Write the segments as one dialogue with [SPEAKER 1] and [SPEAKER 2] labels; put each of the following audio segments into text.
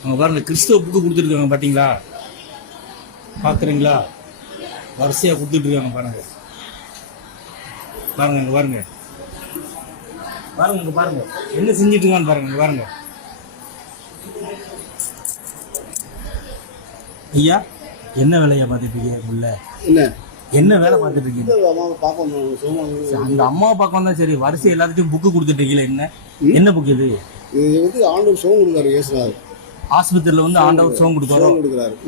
[SPEAKER 1] அவங்க பாருங்க கிறிஸ்தவ புக்கு கொடுத்துருக்காங்க பார்த்தீங்களா? பார்க்குறீங்களா? வரிசையாக கொடுத்துட்டு இருக்காங்க பாருங்க. பாருங்க இங்க பாருங்க. பாருங்க இங்க பாருங்க. என்ன செஞ்சுட்டு இருக்கான்னு பாருங்க இங்க பாருங்க. ஐயா என்ன வேலையா பார்த்துட்டு இருக்கீங்க உள்ள
[SPEAKER 2] என்ன?
[SPEAKER 1] என்ன வேலை பார்த்துட்டு இருக்கீங்க அந்த அம்மாவை பார்க்க வந்தா சரி. வரிசை எல்லாத்துக்கும் புக்கு கொடுத்துட்டு இருக்கீங்களே என்ன என்ன புக் இது?
[SPEAKER 2] இது வந்து ஆண்டவர் சோகம் கொடுக்குறாரு இயேசுனார்
[SPEAKER 1] ஆஸ்பத்திரியில வந்து ஆண்டவர் சோகம்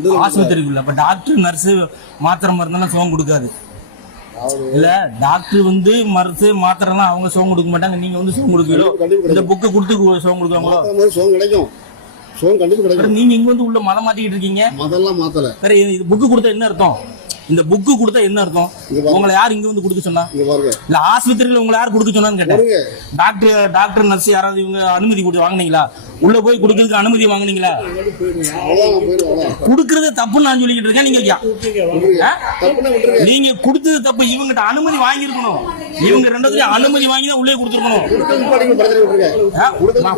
[SPEAKER 2] இது
[SPEAKER 1] ஆஸ்பத்திரிக்குள்ள அப்ப டாக்டர் நர்ஸ் மாத்திரை மருந்தெல்லாம் சோகம் கொடுக்காது. இல்ல டாக்டர் வந்து மருந்து மாத்திரைலாம் அவங்க சோகம் கொடுக்க மாட்டாங்க நீங்க வந்து சோகம்
[SPEAKER 2] கண்டிப்பா
[SPEAKER 1] இந்த புக்கை கொடுத்து சோகம் கொடுக்காங்களோ
[SPEAKER 2] மாத்திர சோகம் கிடைக்கும். சோகம் கண்டிப்பா கிடைக்கும்.
[SPEAKER 1] நீங்க இங்க வந்து உள்ள மதம் மாத்திக்கிட்டு இருக்கீங்க?
[SPEAKER 2] மதம்லாம் மாத்தல.
[SPEAKER 1] வேற இது புக்கு கொடுத்தா என்ன அர்த்தம்? இந்த புக்கு கொடுத்தா என்ன அர்த்தம். உங்களை யார் இங்க வந்து கொடுக்க சொன்னா? இல்ல ஆஸ்பத்திரியில உங்களை யார் கொடுக்க சொன்னான்னு கேட்டேன். டாக்டர் டாக்டர் நர்ஸ் யாராவது இவங்க அனுமதி கொடுத்து வாங்குனீங்களா? உள்ள போய் கொடுக்கறதுக்கு அனுமதி வாங்குனீங்களா? கொடுக்கறது தப்புன்னு நான் சொல்லிக்கிட்டு இருக்கேன். நீங்க நீங்க கொடுத்தது தப்பு இவங்கிட்ட அனுமதி வாங்கியிருக்கணும். இவங்க ரெண்டாவது அனுமதி வாங்கி தான் உள்ளே கொடுத்துருக்கணும்.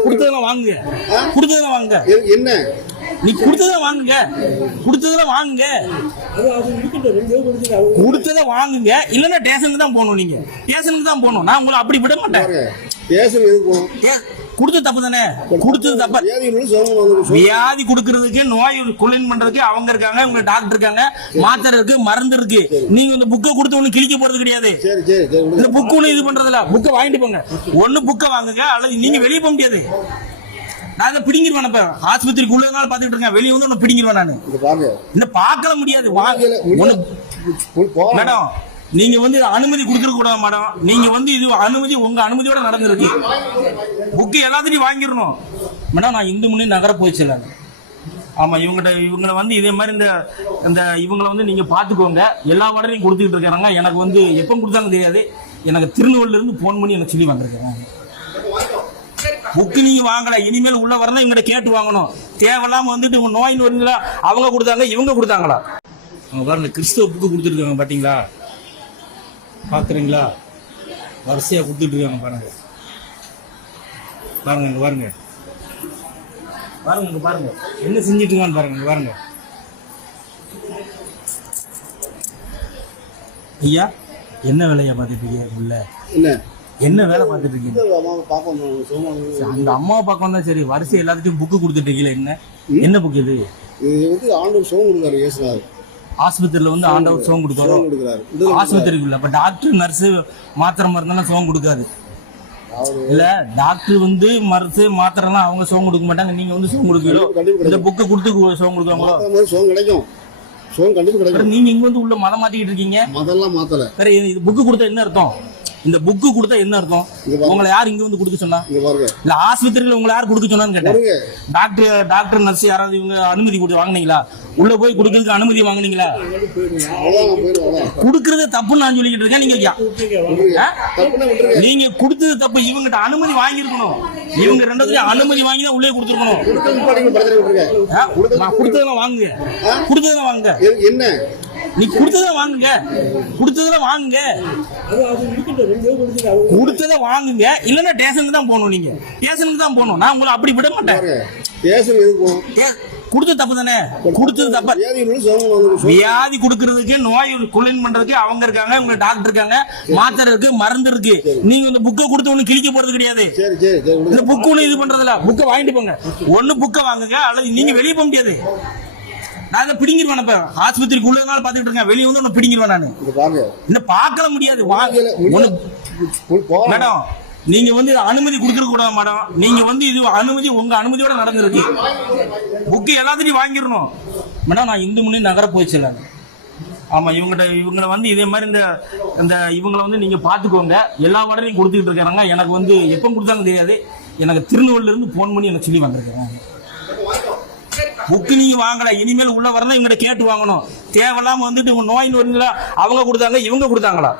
[SPEAKER 1] கொடுத்ததெல்லாம் வாங்குங்க. கொடுத்ததெல்லாம் வாங்குங்க.
[SPEAKER 2] என்ன?
[SPEAKER 1] நீ கொடுத்ததெல்லாம் வாங்குங்க. கொடுத்ததெல்லாம் வாங்குங்க. கொடுத்ததை வாங்குங்க. இல்லன்னா ஸ்டேஷனுக்கு தான் போகணும் நீங்க. ஸ்டேஷனுக்கு தான் போகணும். நான் உங்களை அப்படி விட மாட்டேன்.
[SPEAKER 2] எதுக்கு
[SPEAKER 1] ஏ, கொடுத்தது தப்பு தானே? கொடுத்தது தப்பு வியாதி கொடுக்கறதுக்கு நோய் குளின் பண்றதுக்கு அவங்க இருக்காங்க உங்க டாக்டர் இருக்காங்க மாத்திரை இருக்கு மருந்து இருக்கு. நீங்க இந்த புக்கை கொடுத்து ஒண்ணு கிழிக்க போறது கிடையாது.
[SPEAKER 2] சரி சரி சரி
[SPEAKER 1] இந்த புக் ஒண்ணு இது பண்றதுல புக்கை வாங்கிட்டு போங்க. ஒண்ணு புக்கை வாங்குங்க. அல்லது நீங்க வெளியே போக முடியாது. நான் அதை பிடிங்கிருவேன் இப்ப ஆஸ்பத்திரிக்கு உள்ள நாள் பாத்துக்கிட்டு இருக்கேன். வெளியே வந்து உன்னை பிடிங்கிருவேன் நான். இந்த பார்க்கல முடியாது. மேடம் நீங்க வந்து அனுமதி கொடுத்துருக்க கூடாது மேடம். நீங்க வந்து இது அனுமதி உங்க அனுமதியோட நடந்திருக்கு. புக்கு எல்லாத்தையும் வாங்கிடணும். மேடம் நான் இந்து முன்னே நகர போயிடுச்சு ஆமா இவங்ககிட்ட இவங்களை வந்து இதே மாதிரி இந்த இந்த இவங்களை வந்து நீங்க பாத்துக்கோங்க எல்லா வார்டையும் கொடுத்துக்கிட்டு இருக்காங்க. எனக்கு வந்து எப்போ கொடுத்தாங்க தெரியாது. எனக்கு திருநெல்வேலில இருந்து போன் பண்ணி எனக்கு சொல்லி வந்திருக்காங்க. புக்கு நீங்க வாங்கல இனிமேல் உள்ள வரணும் இவங்க கேட்டு வாங்கணும். தேவையில்லாம வந்துட்டு உங்க நோய் வருங்களா அவங்க கொடுத்தாங்க இவங்க கொடுத்தாங்களா? அவங்க பாருங்க கிறிஸ்தவ புக்கு கொடுத்துருக்காங்க பாத்தீங்களா? பாக்குறீங்களா? வரிசையா கொடுத்துட்டு இருக்காங்க பாருங்க. பாருங்க இங்க பாருங்க. பாருங்க இங்க பாருங்க. என்ன செஞ்சுட்டு இருக்கான்னு பாருங்க இங்க பாருங்க. ஐயா என்ன வேலையா பார்த்துட்டு இருக்கீங்க உள்ள?
[SPEAKER 2] என்ன?
[SPEAKER 1] என்ன வேலை பார்த்துட்டு இருக்கீங்க? அந்த அம்மாவை பார்க்க வந்தா சரி வரிசை எல்லாத்துக்கும் புக்கு கொடுத்துட்டு இருக்கீங்களே என்ன என்ன புக் இது?
[SPEAKER 2] இது வந்து ஆண்டவர் சோகம் கொடுக்குறாரு இயேசுனார்
[SPEAKER 1] ஆஸ்பத்திரியில வந்து ஆண்டவர் சோகம்
[SPEAKER 2] இது
[SPEAKER 1] ஆஸ்பத்திரிக்குள்ள அப்ப டாக்டர் நர்ஸ் மாத்திரை மருந்தெல்லாம் சோகம் கொடுக்காது. இல்ல டாக்டர் வந்து மருந்து மாத்திரைலாம் அவங்க சோகம் கொடுக்க மாட்டாங்க நீங்க வந்து சோகம் கொடுக்கீங்களோ? இந்த புக்கை கொடுத்து சோகம் கொடுக்காங்களோ
[SPEAKER 2] சோகம் கிடைக்கும். சோகம் கண்டிப்பா கிடைக்கும்.
[SPEAKER 1] நீங்க இங்க வந்து உள்ள மதம் மாத்திக்கிட்டு இருக்கீங்க?
[SPEAKER 2] மதம்லாம் மாத்தல.
[SPEAKER 1] வேற இது புக்கு கொடுத்தா என்ன அர்த்தம்? இந்த புக்கு கொடுத்தா என்ன அர்த்தம். உங்களை யார் இங்க வந்து கொடுக்க சொன்னா? இல்ல ஆஸ்பத்திரியில உங்களை யார் கொடுக்க சொன்னான்னு கேட்டேன். டாக்டர் டாக்டர் நர்ஸ் யாராவது இவங்க அனுமதி கொடுத்து வாங்குனீங்களா? உள்ள போய் கொடுக்கறதுக்கு அனுமதி வாங்குனீங்களா? கொடுக்கறது தப்புன்னு நான் சொல்லிக்கிட்டு இருக்கேன் நீங்க நீங்க கொடுத்தது தப்பு இவங்கிட்ட அனுமதி வாங்கியிருக்கணும். இவங்க ரெண்டாவது அனுமதி வாங்கி தான் உள்ளே கொடுத்துருக்கணும்? நான் கொடுத்ததெல்லாம் வாங்குங்க. கொடுத்ததெல்லாம் வாங்குங்க.
[SPEAKER 2] என்ன?
[SPEAKER 1] நீ கொடுத்ததை வாங்குங்க. கொடுத்ததை வாங்குங்க. கொடுத்ததை வாங்குங்க. இல்லன்னா ஸ்டேஷனுக்கு தான் போகணும் நீங்க. ஸ்டேஷனுக்கு தான் போகணும். நான் உங்களை அப்படி விட மாட்டேன். கொடுத்தது தப்பு தானே? கொடுத்தது தப்பு. வியாதி கொடுக்கறதுக்கு நோய் குளின் பண்றதுக்கு அவங்க இருக்காங்க உங்க டாக்டர் இருக்காங்க மாத்திரை இருக்கு மருந்து இருக்கு. நீங்க இந்த புக்கை கொடுத்து ஒண்ணு கிழிக்க போறது கிடையாது. இந்த புக் ஒண்ணு இது பண்றதுல புக்கை வாங்கிட்டு போங்க. ஒண்ணு புக்கை வாங்குங்க. அல்லது நீங்க வெளியே போக முடியாது. நான் அதை பிடிங்கிருவேன் இப்ப ஆஸ்பத்திரிக்கு உள்ள நாள் பாத்துக்கிட்டு இருக்கேன். வெளியே வந்து உன்னை பிடிங்கிருவேன் நானு. இல்ல பார்க்கல முடியாது. மேடம் நீங்க வந்து அனுமதி கொடுத்துருக்க கூடாது மேடம். நீங்க வந்து இது அனுமதி உங்க அனுமதியோட நடந்திருக்கு. புக்கு எல்லாத்தையும் வாங்கிடணும். மேடம் நான் இந்து முன்னே நகர போயிடுச்சு ஆமா இவங்ககிட்ட இவங்களை வந்து இதே மாதிரி இந்த இந்த இவங்களை வந்து நீங்க பாத்துக்கோங்க எல்லா வார்டையும் கொடுத்துக்கிட்டு இருக்காங்க எனக்கு வந்து எப்போ கொடுத்தாங்க தெரியாது. எனக்கு திருநெல்வேலில இருந்து போன் பண்ணி எனக்கு சொல்லி வந்திருக்காங்க புக்கு நீங்க வாங்கல இனிமேல் உள்ள வரதான் இவங்க கேட்டு வாங்கணும். தேவையில்லாம வந்துட்டு உங்க நோயின்னு வருங்களா அவங்க கொடுத்தாங்க இவங்க கொடுத்தாங்களா?